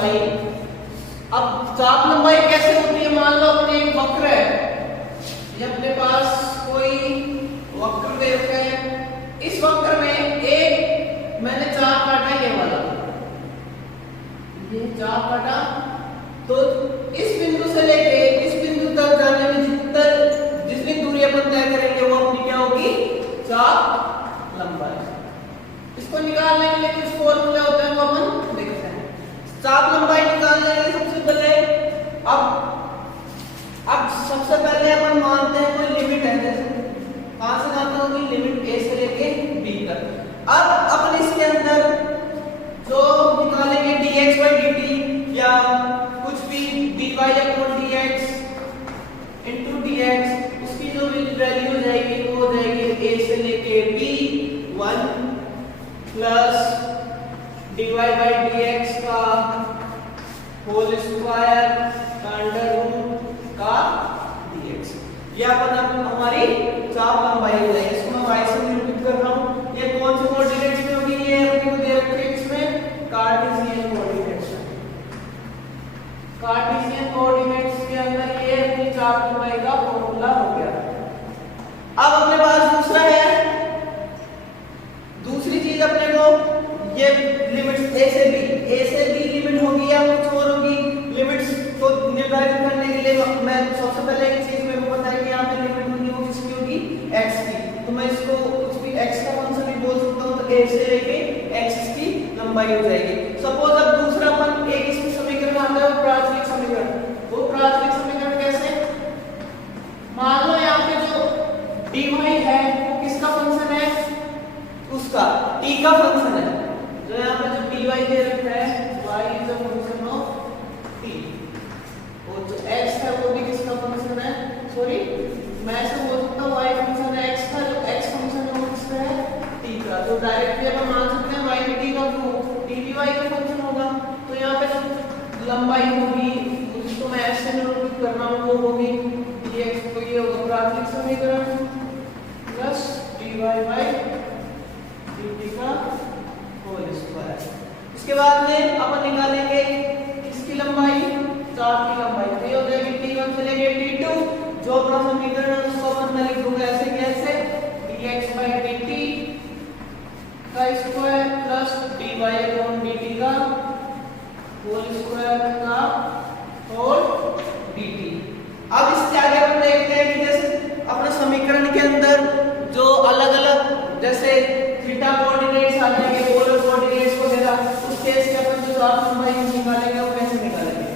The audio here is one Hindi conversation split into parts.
लंबाई। अब चाप लंबाई कैसे होती है? मान लो अपने एक वक्र है, ये अपने पास कोई वक्र वेव है, इस वक्र में एक मैंने चाप काटा, ये वाला ये चाप काटा, तो इस बिंदु से लेके इस बिंदु तक जाने में जितनी दूरी अपन तय करेंगे वो अपनी क्या होगी? चाप लंबाई। इसको निकालने के लिए कुछ फॉर्मूला होता है, वो अपन देखते हैं। चाप लंबाई निकालने के लिए सबसे पहले अब सबसे पहले अपन मानते हैं कोई लिमिट है, जैसे कहां से कहां तक होगी? लिमिट a से लेके b तक। अब अपन इसके अंदर जो निकालेंगे dx by dt या कुछ भी dy upon dx into dx, उसकी जो वैल्यू हो जाएगी वो हो जाएगी a से लेके b 1 plus dy by dx का होल स्क्वायर का अंडर रूट का dx। ये अपन अब हमारी चाप लंबाई हो जाएगी। इसको मैं y से निरूपित कर रहा हूं। ये कौन से कोऑर्डिनेट्स में होगी? ये अपने को दे रखे हैं इसमें कार्टेशियन कोऑर्डिनेट्स। कार्टेशियन कोऑर्डिनेट्स के अंदर ये अपनी चाप लंबाई का फॉर्मूला हो गया। अब अपने पास दूसरा है, दूसरी चीज अपने को ये लिमिट्स a से b लिमिट होगी या कुछ और होगी। लिमिट्स को निर्धारित करने के लिए मैं सबसे पहले एक चीज मेरे को पता है कि यहाँ पे लिमिट होगी वो किसकी होगी? x की। तो मैं इसको कुछ भी x का फंक्शन भी बोल सकता हूँ, तो a से लेके x की लंबाई हो जाएगी। सपोज अब दूसरा अपन एक इसकी समीकरण आता है, वो प्राचलिक समीकरण। वो प्राचलिक समीकरण कैसे? मान लो यहाँ पे जो dy है वो किसका फंक्शन है? उसका t का फंक्शन है। जो यहाँ पे जो dy दे रखा है y is a function of t, और जो x है वो भी किसका फंक्शन है? सॉरी, मैं ऐसे बोल सकता हूँ y फंक्शन है x का, जो x फंक्शन है वो किसका है? t का। तो डायरेक्टली अपन मान सकते हैं y भी t का t भी y का फंक्शन होगा। तो यहाँ पे जो लंबाई होगी उसको मैं ऐसे निरूपित कर रहा हूँ, वो होगी dx, तो ये होगा प्राथमिक समीकरण प्लस dy by dt का होल स्क्वायर। इसके बाद में अपन निकालेंगे इसकी लंबाई, चाप की लंबाई, तो ये हो जाएगी t1 से लेके t2। जो अपना समीकरण है उसको अपन मैं लिख दूंगा ऐसे कैसे? dx by dt का square plus dy upon dt का होल स्क्वायर का होल dt। अब इसके आगे अपन देखते हैं कि जैसे अपने समीकरण के अंदर जो अलग-अलग जैसे थीटा कोऑर्डिनेट्स आ जाएंगे, पोलर कोऑर्डिनेट्स वगैरह, उस केस के अपन जो चाप लंबाई निकालेंगे वो कैसे निकालेंगे?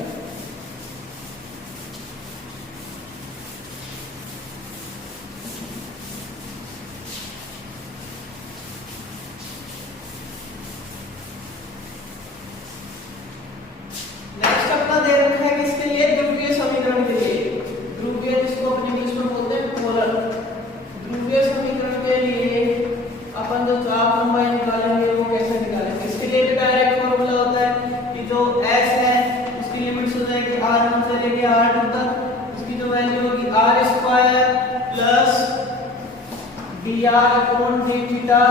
नेक्स्ट अपना दे रखा है किसके लिए? ध्रुवीय समीकरण के लिए। ध्रुवीय जिसको अपन इंग्लिश में बोलते हैं पोलर। ध्रुवीय समीकरण के लिए अपन जो चाप लंबाई निकालेंगे वो कैसे निकालेंगे? इसके लिए भी डायरेक्ट फॉर्मूला होता है कि जो s है उसकी लिमिट्स हो जाएगी r1 से लेके r2 तक। उसकी जो वैल्यू होगी r square plus dr upon d theta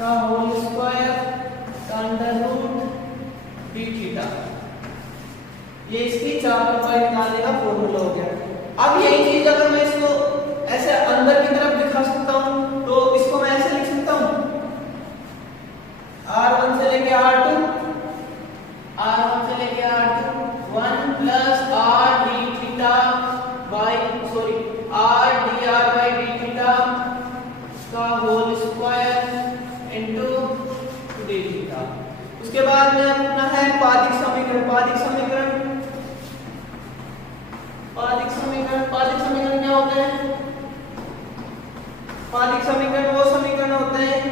का होल स्क्वायर का अंडर रूट d थीटा। ये इसकी चाप लंबाई निकालने का फॉर्मूला हो गया। अब यही चीज अगर मैं इसको ऐसे अंदर की तरफ दिखा सकता हूं तो इसको मैं ऐसे लिख सकता हूं, r1 से लेके r2 1 plus r d theta by r dr by d theta का whole square into d theta. उसके बाद में अपना है पादिक समीकरण। पादिक समीकरण क्या होता है? पादिक समीकरण वो समीकरण होते हैं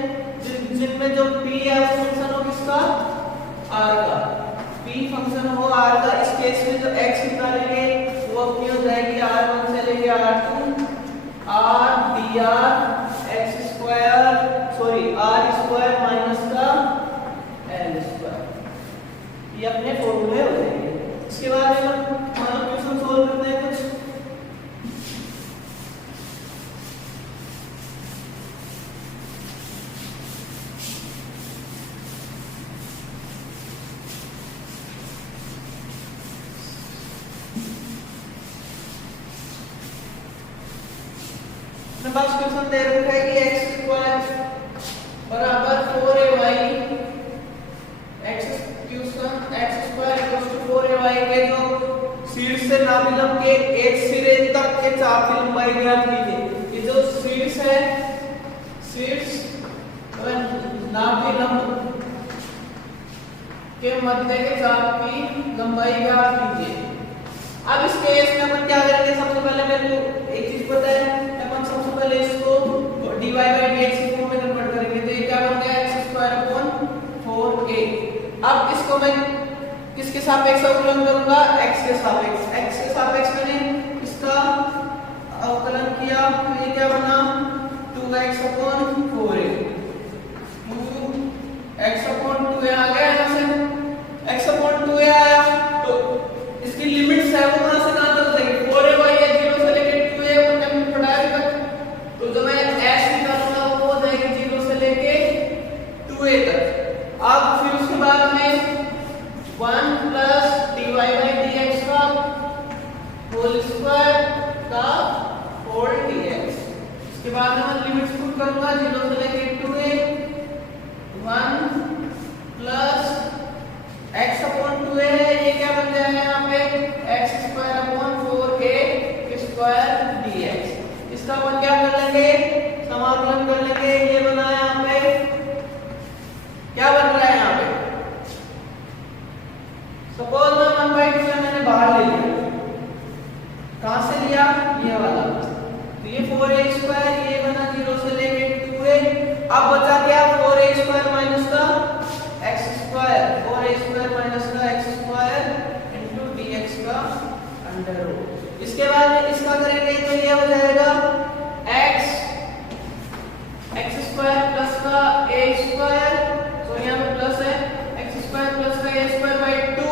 जिनमें जो p है वो फंक्शन हो किसका? r का। p फंक्शन हो r का। इस केस में जो x निकालेंगे वो अपनी हो जाएगी r1 से लेके r2 r dr x square r square minus का l स्क्वायर। ये अपने फॉर्मूले हो जाएंगे। इसके बाद में हम क्वेश्चन सोल्व करते हैं कुछ। पास क्वेश्चन दे रखा है कि x स्क्वायर बराबर 4ay x square equal to 4ay के जो शीर्ष से नाभिलंब के एक सिरे तक के चाप की लंबाई ज्ञात कीजिए। ये जो शीर्ष है, शीर्ष नाभिलंब के मध्य के चाप की लंबाई ज्ञात कीजिए। अब इस केस में अपन क्या करेंगे, सबसे पहले मेरे को एक चीज पता है, अपन सबसे पहले इसको dy by dx की फॉर्म में कन्वर्ट करेंगे। तो ये क्या बन गया x स्क्वायर अपॉन 4a। अब इसको मैं किसके सापेक्ष अवकलन करूंगा, x के सापेक्ष। x के सापेक्ष मैंने इसका अवकलन किया तो ये क्या बना 2x upon 4a। 2x upon 2a आ गया, यहाँ से x अपॉन 2a आया तो इसकी लिमिट्स है वो कहां से कहां तक जाएगी, 4ay है 0 से लेके 2a तक हमने पढ़ा है तक। तो जो मैं s निकालूंगा वो हो जाएगी 0 से लेके 2a तक। अब फिर उसके बाद में 1 प्लस dy by dx का होल स्क्वायर का होल dx। इसके बाद में मैं लिमिट्स पुट करूंगा 0 से लेके 2a 1 plus x upon 2a है, ये क्या बन जाएगा यहाँ पे x square upon 4a square dx। इसका अपन क्या कर लेंगे, समाकलन कर लेंगे। ये बना यहाँ पे क्या बन रहा है, यहाँ पे सपोज मैं 1/2 मैंने बाहर ले लिया, कहां से लिया, ये वाला। तो ये 4a स्क्वायर ये बना 0 से लेके 2a। अब बचा क्या 4a स्क्वायर माइनस का x square, 4a square minus का x स्क्वायर इनटू dx का अंडर रूट। इसके बाद में इसका करेंगे तो ये हो जाएगा x स्क्वायर प्लस का a स्क्वायर, तो यहाँ पे प्लस है x स्क्वायर प्लस का a स्क्वायर बाय 2।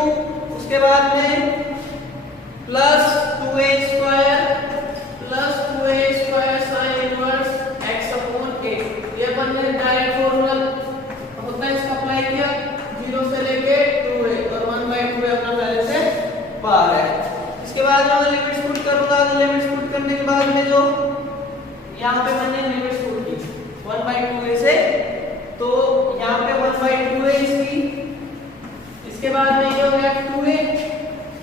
उसके बाद में plus 2a square plus 2a square sine inverse x upon a। ये अपन ने डायरेक्ट फॉर्मूला होता है इसका अप्लाई किया 0 से लेके 2a और 1/2 अपना पहले से बाहर है। इसके बाद मैं लिमिट्स पुट करूंगा। लिमिट्स पुट करने के बाद में जो यहाँ पे मैंने लिमिट्स पुट की 1/2a से, तो यहाँ पे 1/2a इसकी। इसके बाद में ये हो गया 2a,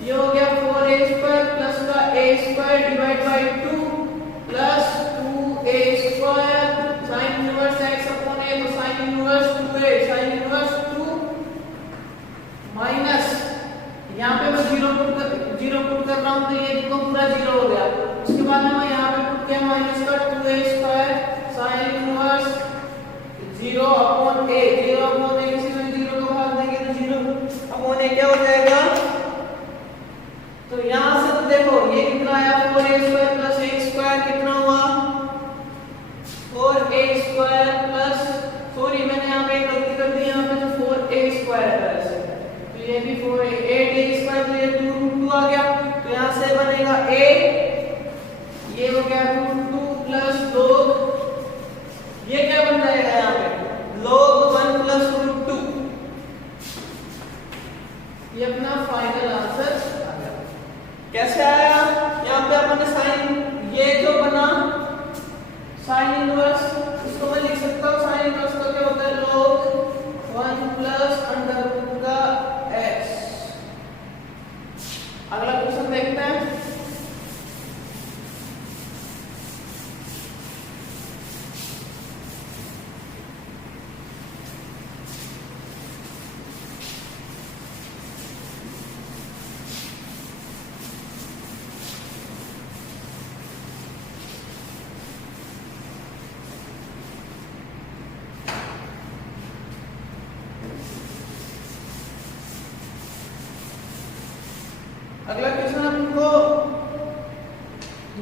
ये हो गया 4a स्क्वायर प्लस का a square divide bye 2 plus 2a square sine inverse x upon a, तो sine inverse 2a sine inverse 2 minus यहाँ पे मैं 0 पुट कर रहा हूँ तो ये तो पूरा 0 हो गया। उसके बाद में मैं यहाँ पे पुट किया माइनस का 2a square sine inverse 0 upon a। 0 upon a किसी में 0 को भाग देंगे तो 0 अपॉन a क्या हो जाएगा, तो यहाँ से तो देखो ये कितना आया 4a square plus a square कितना हुआ 4a स्क्वायर प्लस, सॉरी मैंने यहाँ पे गलती कर दी, यहाँ पे जो 4a स्क्वायर है ऐसे, तो ये भी 8a स्क्वायर, तो ये 2√2 आ गया। तो यहाँ से बनेगा a, ये हो गया √2 प्लस log, ये क्या बन जाएगा यहाँ पे log 1 प्लस √2। ये अपना फाइनल आंसर आ गया। कैसे आया, यहाँ पे अपने साइन ये जो बना साइन इनवर्स, इसको मैं लिख सकता हूँ साइन इनवर्स का क्या होता है log 1 प्लस अंडर रूट का x। अगला क्वेश्चन देखते हैं। अगला क्वेश्चन हमको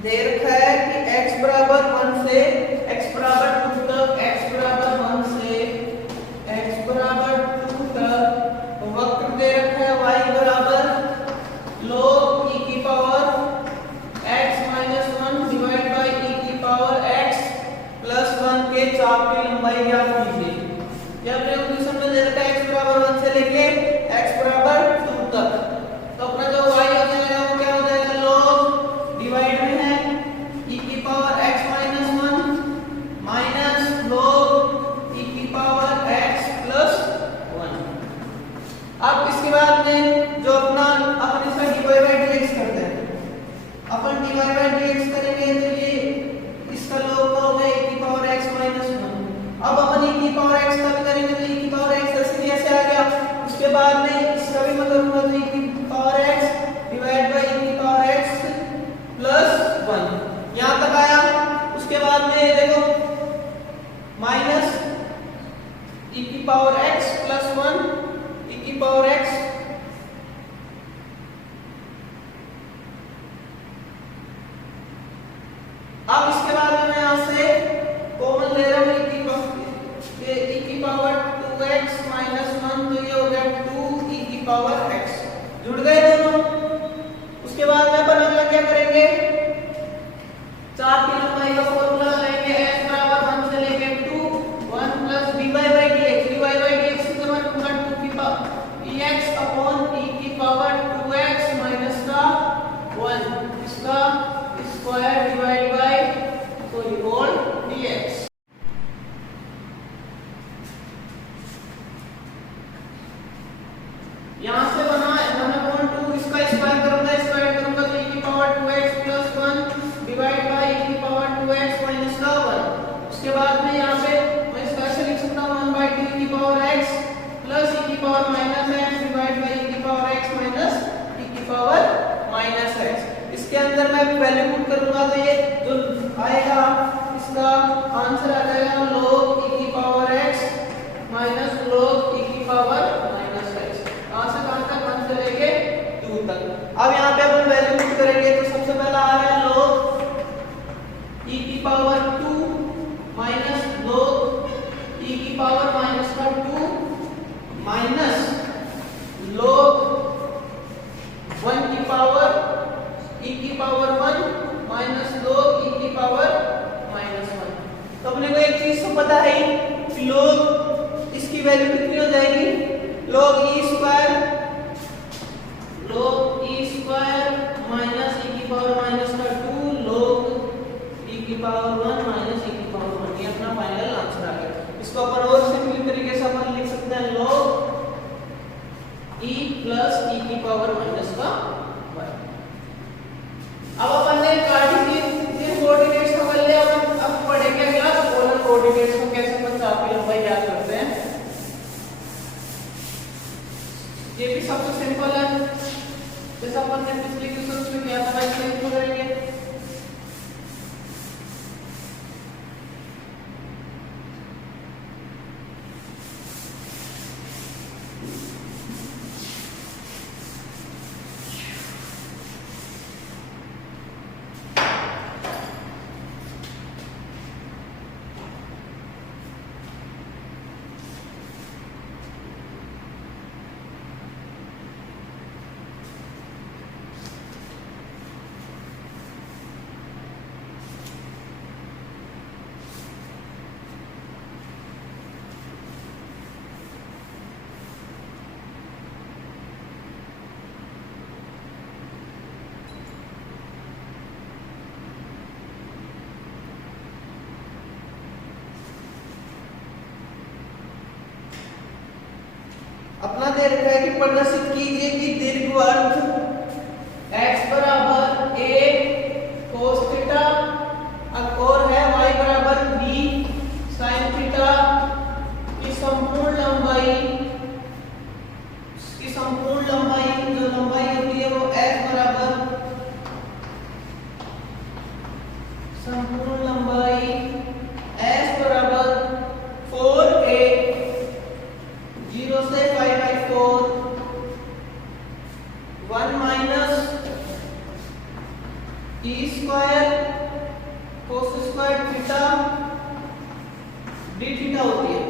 दे रखा है कि x बराबर 1 से x बराबर 2 तक, x बराबर 1 से x बराबर 2 तक वक्र दे रखा है y बराबर log e की power x minus 1 divide by e की पावर x प्लस 1 के चाप की लंबाई ज्ञात कीजिए। यह अपने क्वेश्चन में दे रखा है x बराबर 1 से लेके x बराबर 2 तक, तो अपना जो y हो जाएगा वो क्या हो जाएगा log डिवाइड में है e की power x minus 1 by dx करेंगे तो ये इसका log का हो गया e की पावर x माइनस 1। अब अपन e की पावर x का भी करेंगे तो e की पावर x ऐसे जैसे आ गया। उसके बाद में इसका भी मतलब हुआ तो e की power x divide by e की पावर x प्लस 1 यहाँ तक आया। उसके बाद में देखो माइनस e की पावर x प्लस 1 e की पावर x अब इसके बाद में मैं यहाँ से कॉमन ले रहा हूँ e की पावर 2x माइनस 1 तो ये हो गया 2 e की पावर x जुड़ गए दोनों। उसके बाद में अपन अगला क्या करेंगे, चार की लंबाई का फॉर्मूला लेंगे x बराबर 1 से लेके 2 1 प्लस dy बाय dx की जगह 2 की पावर dx अपॉन e की पावर 2x माइनस का 1 इसका square divide by sorry whole dx। यहां से बना 1/2 इसका स्क्वायर करूंगा तो e की power 2x plus 1 divide by e की पावर 2x माइनस का 1। उसके बाद में यहां पे मैं इसका ऐसे लिख सकता हूं 1/2 e की पावर x प्लस e की power minus x divide by e की पावर x माइनस e की पावर माइनस x। इसके अंदर मैं वैल्यू पुट करूंगा तो ये जो आएगा इसका आंसर आ जाएगा log e की power x minus log e की पावर माइनस x। कहां से कहां तक 1 से लेके 2 तक। अब यहाँ पे अपन वैल्यू पुट करेंगे तो सबसे पहला आ रहा है log e की पावर 2 माइनस log e की पावर माइनस का 2 माइनस log 1 की पावर e की पावर 1 माइनस log e की पावर माइनस 1। तो अपने को एक चीज तो पता है कि log इसकी वैल्यू कितनी हो जाएगी, log e square minus e की पावर माइनस का 2 log e की पावर 1 माइनस e की पावर 1। ये अपना फाइनल आंसर आ गया। इसको अपन और सिंपल तरीके से अपन लिख सकते हैं log e प्लस e की पावर माइनस का 1। अब अपन ने कार्टेशियन कोऑर्डिनेट्स का कर लिया। अब पढ़ेंगे अगला पोलर कोऑर्डिनेट्स को कैसे अपन चाप की लंबाई ज्ञात करते हैं। ये भी सबसे सिंपल है, जैसा अपन ने पिछले क्वेश्चन में किया था वैसे ही करेंगे। अपना दे रखा है कि प्रदर्शित कीजिए कि दीर्घवृत्त x बराबर a cos थीटा और है y बराबर b sin थीटा की संपूर्ण लंबाई जो लंबाई होती है वो s बराबर संपूर्ण लंबाई s बराबर 4a 0 से 5/4 1 minus e square cos square theta d theta होती है।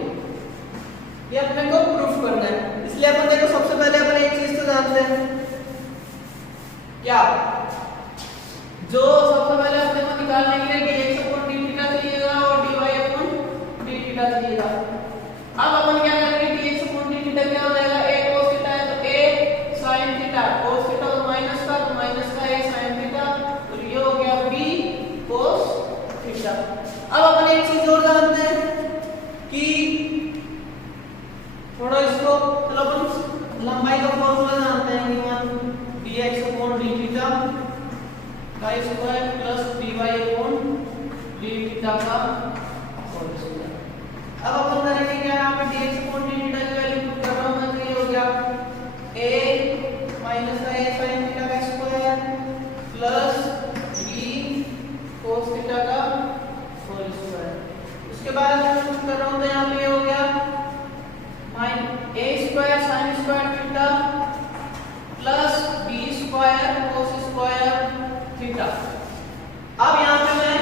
ये अपने को प्रूफ करना है। इसलिए अपन देखो सबसे पहले अपन एक चीज तो जानते हैं क्या, जो सबसे पहले अपने को निकालने के लिए dx अपॉन d थीटा चाहिएगा और dy अपॉन d थीटा चाहिएगा। अब अपन क्या करेंगे, dx अपॉन d थीटा क्या हो जाएगा, a cos थीटा है तो a sin theta, cos theta और माइनस का तो माइनस का a sin थीटा तो ये हो गया b cos थीटा। अब अपन एक चीज और जानते हैं कि थोड़ा इसको चलो अपन लंबाई का फॉर्मूला जानते हैं कि 1 dx अपॉन d थीटा का स्क्वायर थीटा का होल स्क्वायर। अब अपन करेंगे क्या, यहाँ पे dx अपॉन dt की वैल्यू पुट कर रहा हूं मैं, तो ये हो गया a माइनस का a sin थीटा का square plus b cos theta का होल स्क्वायर। उसके बाद मैं पुट कर रहा हूं तो यहाँ पे ये हो गया a square sin square theta plus b square cos square theta. अब यहाँ पे मैं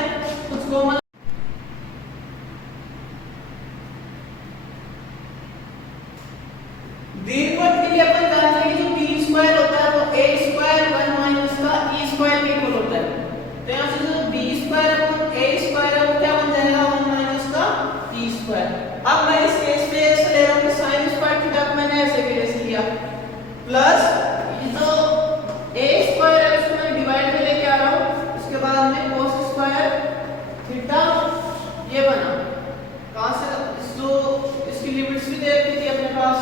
कुछ कॉमन दीर्घवृत्त के लिए अपन जानते हैं कि जो b स्क्वायर होता है वो a स्क्वायर 1 माइनस का e स्क्वायर के इक्वल होता है। तो यहाँ से जो b square upon a square है वो क्या बन जाएगा, 1 माइनस का e स्क्वायर। अब मैं इस केस में ऐसे ले रहा हूँ कि sin स्क्वायर थीटा को मैंने ऐसे के जैसे लिया प्लस ये जो a स्क्वायर है उसको मैं डिवाइड में लेके आ रहा हूँ, उसके बाद में cos स्क्वायर थीटा ये बना। कहां से जो इसकी लिमिट्स भी दे रखी थी अपने पास,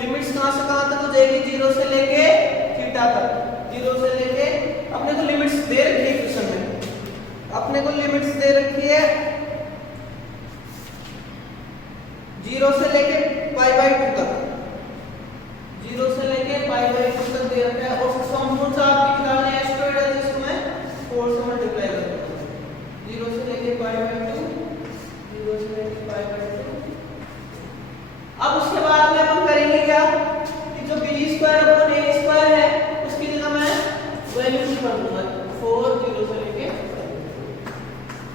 लिमिट्स कहां से कहां तक हो जाएगी, 0 से लेके थीटा तक। 0 से लेके अपने को लिमिट्स दे रखी है क्वेश्चन में, अपने को लिमिट्स दे रखी है 0 से लेके π/2 तक, 0 से लेके π/2 तक दे रखा है। और संपूर्ण से आपकी निकालने है स्क्वायर है जिसको मैं 4 से मल्टीप्लाई कर दूंगा। 0 से लेके π/2, 0 से लेके π/2। अब उसके बाद में हम करेंगे क्या कि जो b square upon a square है उसकी जगह मैं वैल्यू पुट कर दूंगा 4, 0 से लेके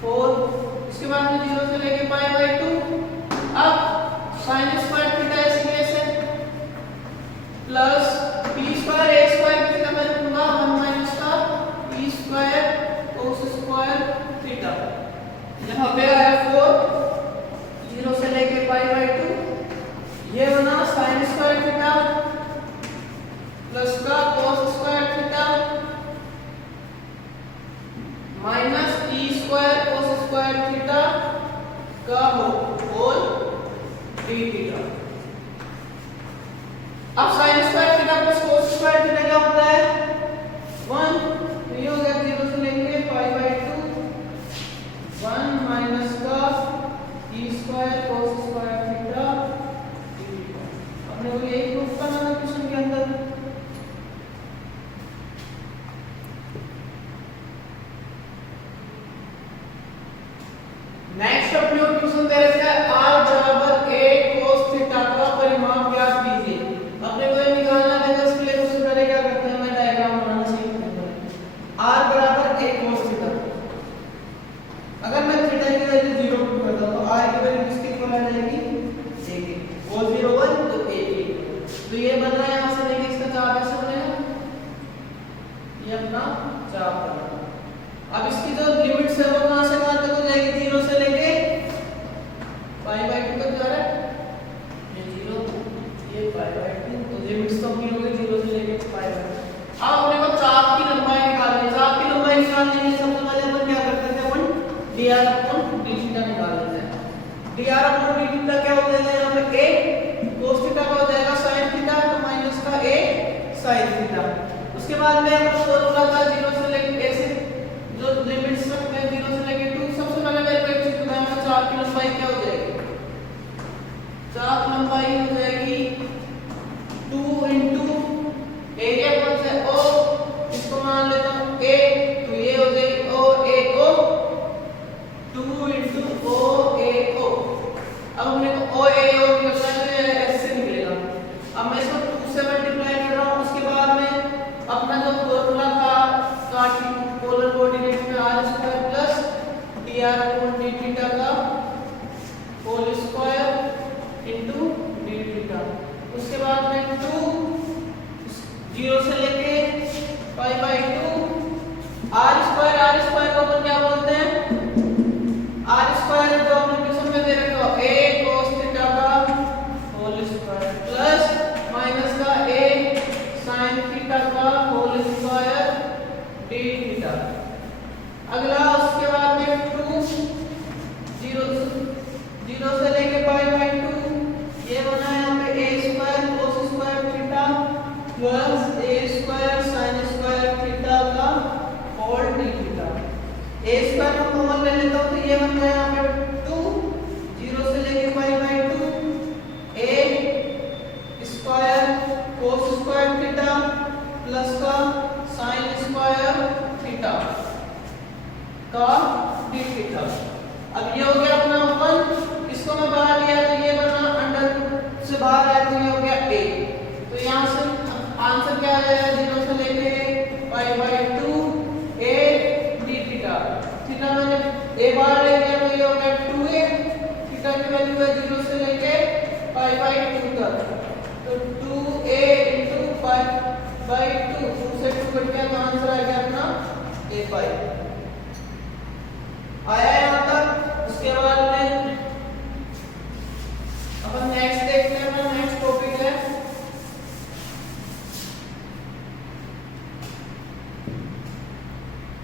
4। उसके बाद में 0 से लेके π/2। अब sin स्क्वायर थीटा इसलिए से plus b square a square की जगह मैं रखूंगा 1 माइनस का e square cos square theta. यहाँ पे आया 4, 0 से लेके π/2, ये बना sin स्क्वायर थीटा प्लस का cos square theta minus e square cos square theta का होल d थीटा। अब sin square theta plus cos square theta क्या होता है 1, तो ये हो गया 0 से लेके π/2 1 माइनस का e square cos square theta. अपने को यही प्रूफ करना है क्वेश्चन के अंदर। नेक्स्ट अपने को क्वेश्चन दे रखा है r बराबर a cos थीटा का परिमाप ज्ञात कीजिए। अपने को ये निकालना है, उसके लिए सबसे पहले क्या करते हैं, मैं डायग्राम बनाना सीखते हैं। r बराबर a cos थीटा, अगर मैं थीटा की वैल्यू 0 पुट करता हूं तो r की वैल्यू किसके इक्वल आ जाएगी, a की। cos 0 1 तो a की, तो ये बन रहा है यहां से लेके इसका चाप ऐसे बनेगा, ये अपना चाप बना। अब इसकी जो लिमिट्स है वो कहां से कहां तक हो जाएगी, 0 से लेके π/2 तक जा रहा है, ये 0 ये π/2, तो लिमिट्स तो अपनी हो गई 0 से लेके π/2। अब अपने को चाप की लंबाई निकालनी है। चाप की लंबाई निकालने के लिए सबसे पहले अपन क्या करते थे, अपन dr अपॉन d थीटा निकाल लेते हैं। dr अपॉन d थीटा क्या हो जाएगा, यहां पे a cos थीटा का हो जाएगा sin थीटा, तो माइनस का a sin थीटा। उसके बाद में अपन फॉर्मूला था 0 से लेके a से जो लिमिट्स रखते हैं 0 से लेके 2। सबसे पहले मेरे को एक चीज बताना, चाप की लंबाई क्या हो जाएगी, चाप लंबाई हो जाएगी 2 इंटू एरिया कौन सा है o, इसको मान लेता हूं a, तो ये हो जाएगी o a o 2 into o a o। अब हमने को o a o निकलना है तो ऐसे निकलेगा। अब मैं इसको 2 से मल्टीप्लाई कर रहा हूं। उसके बाद में अपना जो फॉर्मूला था कार्टेशियन पोलर कोऑर्डिनेट में r² plus dr upon d theta का whole square into d theta. उसके बाद में 2 0 से लेके π/2 r² को अपन क्या बोलते हैं, r² जो हमने क्वेश्चन में दे रखा है a cos थीटा का होल स्क्वायर प्लस माइनस का a sin थीटा का होल स्क्वायर d थीटा। अगला उसके बाद में 2 0 से लेके π/2, ये बना है यहाँ पे a² cos square theta plus a² sin square theta का होल d थीटा। ए स्क्वायर को कॉमन ले लेता हूं तो ये बन गया यहाँ पे 2 0 से लेके pi by 2 A square cos square theta plus का साइन स्क्वायर थीटा का डी थीटा। अब ये हो गया अपना 1, इसको मैं बाहर लिया तो ये बना अंडर से बाहर आया तो ये हो गया a। तो यहाँ से आंसर क्या आ जाएगा 0 से लेके pi by 2 a d theta. Theta मैंने a बाहर ले लिया तो ये हो गया 2a, थीटा की वैल्यू है 0 से लेके पाई बाय 2 तक, तो 2a into पाई बाय 2, 2 से 2 कट गया तो आंसर आ गया अपना a पाई। आया यहाँ तक। उसके बाद में अपन नेक्स्ट